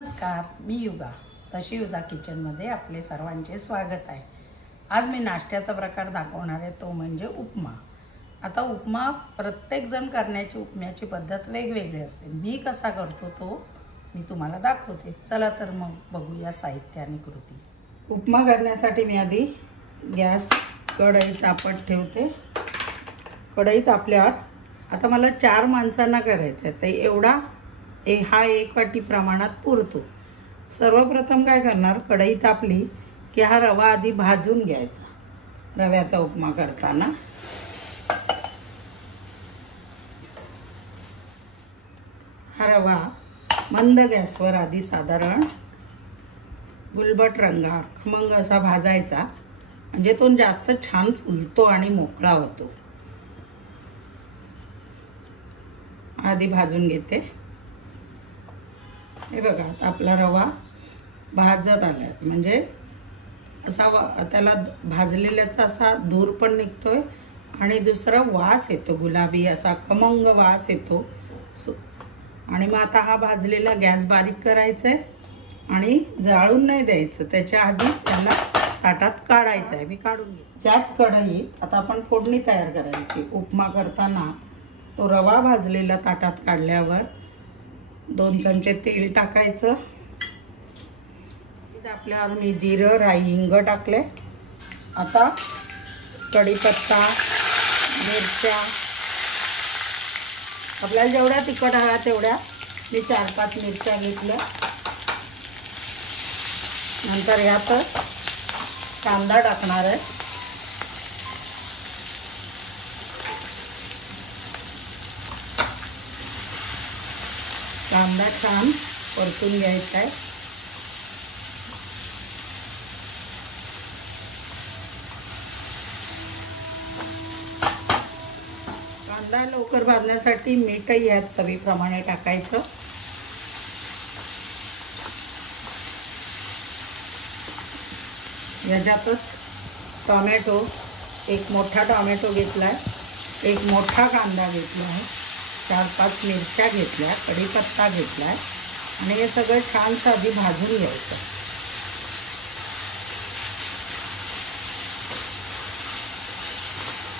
नमस्कार, मी युगा. तशी युगा किचनमध्ये आपले सर्वांचे स्वागत आहे. आज मी नाश्त्याचा प्रकार दाखवणार आहे, तो म्हणजे उपमा. आता उपमा प्रत्येकजण करण्याची उपम्याची पद्धत वेगवेगळी असते. मी कसा करतो तो मी तुम्हाला दाखवते. चला तर मग बघूया साहित्य आणि कृती. उपमा करण्यासाठी मी आधी गॅस कढई तापत ठेवते. कढई तापल्यावर आता मला 4 माणसांना करायचं आहे, तर एवढा हा 1 वाटी प्रमाणात पुरतो. सर्वप्रथम काय करणार, कढई तापली की हा रवा आधी भाजून घ्यायचा. रव्याचा उपमा करताना हा रवा मंद गॅसवर आधी साधारण गुलबट रंगावर खमंग असा भाजायचा, म्हणजे तो जास्त छान फुलतो आणि मोकळा होतो. आधी भाजून घेते. हे बघा, आपला रवा भाजत आलाय, म्हणजे असा त्याला भाजलेल्याचा असा धूर पण निघतोय आणि दुसरा वास येतो, गुलाबी असा खमंग वास येतो. आणि मग आता हा भाजलेला गॅस बारीक करायचा आहे आणि जाळून नाही द्यायचं, त्याच्या आधीच याला ताटात काढायचं आहे. मी काढून घेते. त्याच कढईत आता आपण फोडणी तयार करायची. उपमा करताना तो रवा भाजलेला ताटात काढल्यावर 2 चमचे तेल टाकायचं. आपल्यावर मी जिरं, राई, हिंग टाकले. आता कढीपत्ता, मिरच्या, आपल्याला जेवढ्या तिखट हव्या तेवढ्या मी 4-5 मिरच्या घेतल्या. नंतर यातच कांदा टाकणार आहे. कांदा छान परतून घ्यायचा आहे. कांदा लवकर भाजण्यासाठी मीठही यात चवीप्रमाणे टाकायचं. याच्यातच टोमॅटो, 1 मोठा टोमॅटो घेतलाय, 1 मोठा कांदा घेतला आहे, 4-5 मिरच्या घेतल्या, कढीपत्ता घेतलाय आणि हे सगळं छान आधी भाजून घ्यायचं.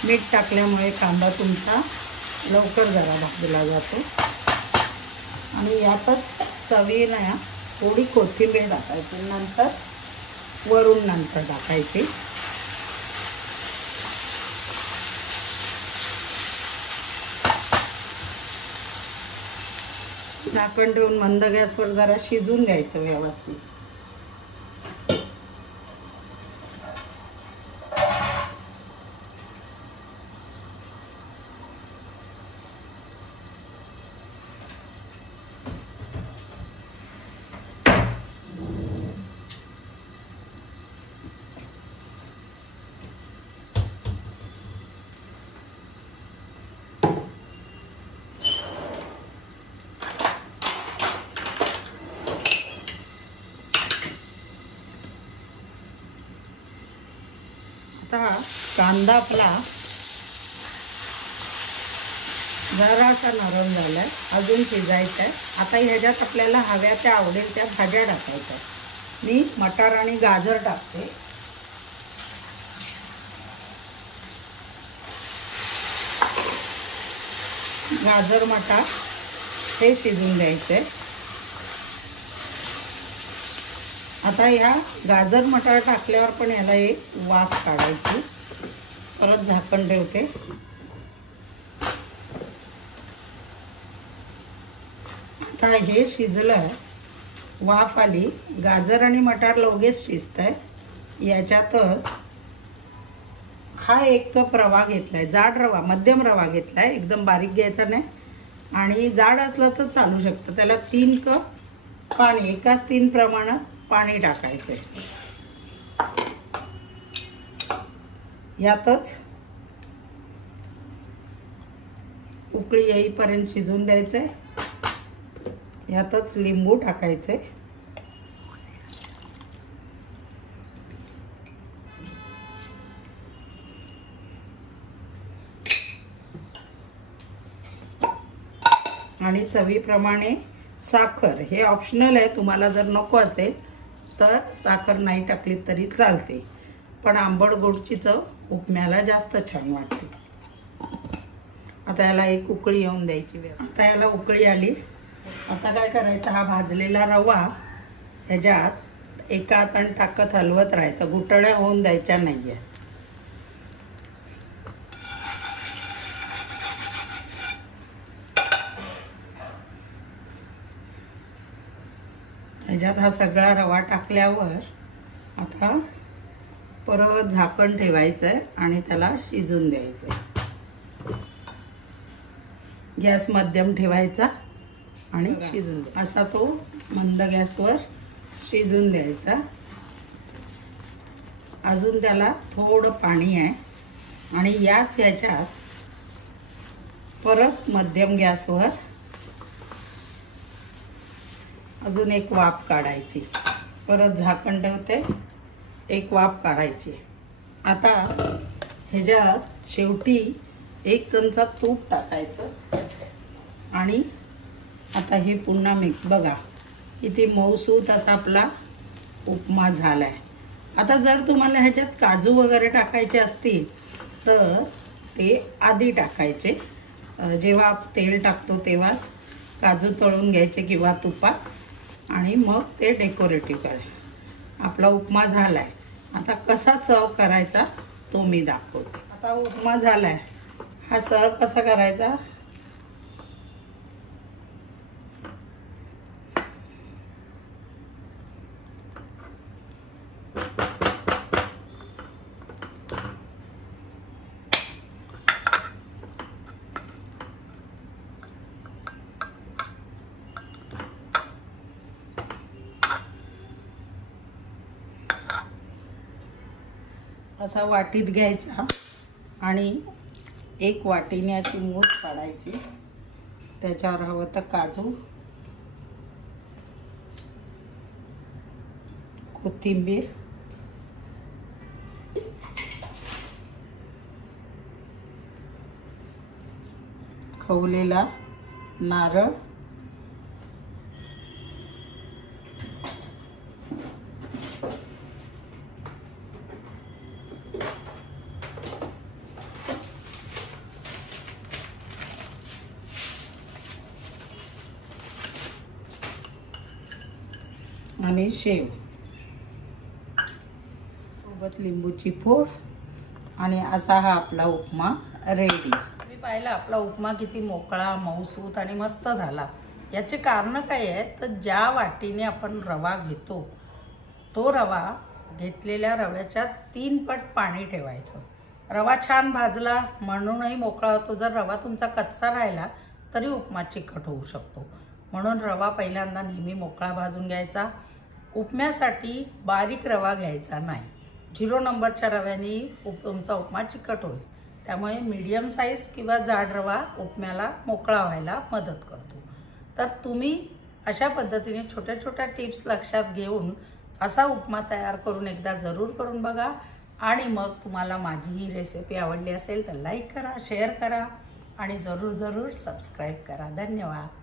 मीठ टाकल्यामुळे कांदा तुमचा लवकर जरा भाजला जातो. आणि यातच चवीने थोडी कोथिंबीर टाकायची, नंतर वरून नंतर टाकायची. झाकण ठेवून मंद गॅसवर जरा शिजून घ्यायचं व्यवस्थित. आता कांदा आपला जरासा नरम झालाय, अजून शिजायचा आहे. आता ह्याच्यात आपल्याला हव्या त्या आवडेल त्या भाज्या टाकायच्या. मी मटार आणि गाजर टाकते. गाजर मटार हे शिजून द्यायचे. आता या गाजर मटार टाकल्यावर पण याला एक वाफ काढायची. परत झाकण ठेवते. आता हे शिजलं, वाफ आली, गाजर आणि मटार लगेच शिजतंय. याच्यातच हा 1 कप रवा घेतलाय, जाड रवा, मध्यम रवा घेतलाय, एकदम बारीक घ्यायचा नाही. आणि जाड असलं तर चालू शकतं. त्याला 3 कप पाणी, एकाच 3 प्रमाणात पाणी टाकायचे. यातच उकळी येईपर्यंत शिजून द्यायचे. यातच लिंबू टाकायचे. आणि चवीप्रमाणे साखर हे ऑप्शनल आहे, तुम्हाला जर नको असेल तर साखर नाही टाकली तरी चालते, पण आंबट गोडची चव उपम्याला जास्त छान वाटते. आता याला एक उकळी येऊन द्यायची. आता याला उकळी आली. आता काय करायचं, हा भाजलेला रवा ह्याच्यात एका हाताने टाकत हलवत राहायचं, गुठळ्या होऊन द्यायच्या नाहीये. ह्याच्यात हा सगळा रवा टाकल्यावर आता परत झाकण ठेवायचं आहे आणि त्याला शिजून द्यायचं आहे. गॅस मध्यम ठेवायचा आणि शिजून द्यायचा. असा तो मंद गॅसवर शिजून द्यायचा. अजून त्याला थोडं पाणी आहे आणि ह्याच्यात परत मध्यम गॅसवर अजून एक वाफ काढायची. परत झाकण ठेवते, एक वाफ काढायची. आता ह्याच्यात शेवटी 1 चमचा तूप टाकायचं आणि आता हे पुन्हा मिक्स. बघा किती मऊसूत असा आपला उपमा झालाय. आता जर तुम्हाला ह्याच्यात काजू वगैरे टाकायचे असतील तर ते आधी टाकायचे. जेव्हा तेल टाकतो तेव्हाच काजू तळून घ्यायचे किंवा तुपात आणि मग ते डेकोरेटिव्ह करायचे. आपला उपमा झालाय. आता कसा सर्व करायचा तो मी दाखवते. आता उपमा झालाय, हा सर्व कसा करायचा. असा वाटीत घ्यायचा आणि एक वाटीने अशी मूठ काढायची. त्याच्यावर हवं तर काजू, कोथिंबीर, खवलेला नारळ, आणि शेव, सोबत लिंबूची फोड. आणि असा हा आपला उपमा रेडी. मी पाहिला आपला उपमा किती मोकळा, मऊसूत आणि मस्त झाला. याचे कारण काय आहे तर ज्या वाटीने आपण रवा घेतो तो रवा घेतलेल्या रव्याच्या 3 पट पाणी ठेवायचं. रवा छान भाजला म्हणूनही मोकळा होतो. जर रवा तुमचा कच्चा राहिला तरी उपमा चिकट होऊ शकतो. म्हणून रवा पहिल्यांदा नेहमी मोकळा भाजून घ्यायचा. उपम्यासाठी बारीक रवा घ्यायचा नाही. 0 नंबरच्या रव्याने तुमचा उपमा चिकट होईल. त्यामुळे मीडियम साईज किंवा जाड रवा उपम्याला मोकळा व्हायला मदत करतो. तर तुम्ही अशा पद्धतीने छोट्या छोट्या टिप्स लक्षात घेऊन असा उपमा तयार करून एकदा जरूर करून बघा. आणि मग तुम्हाला माझी ही रेसिपी आवडली असेल तर लाईक करा, शेअर करा आणि जरूर सबस्क्राईब करा. धन्यवाद.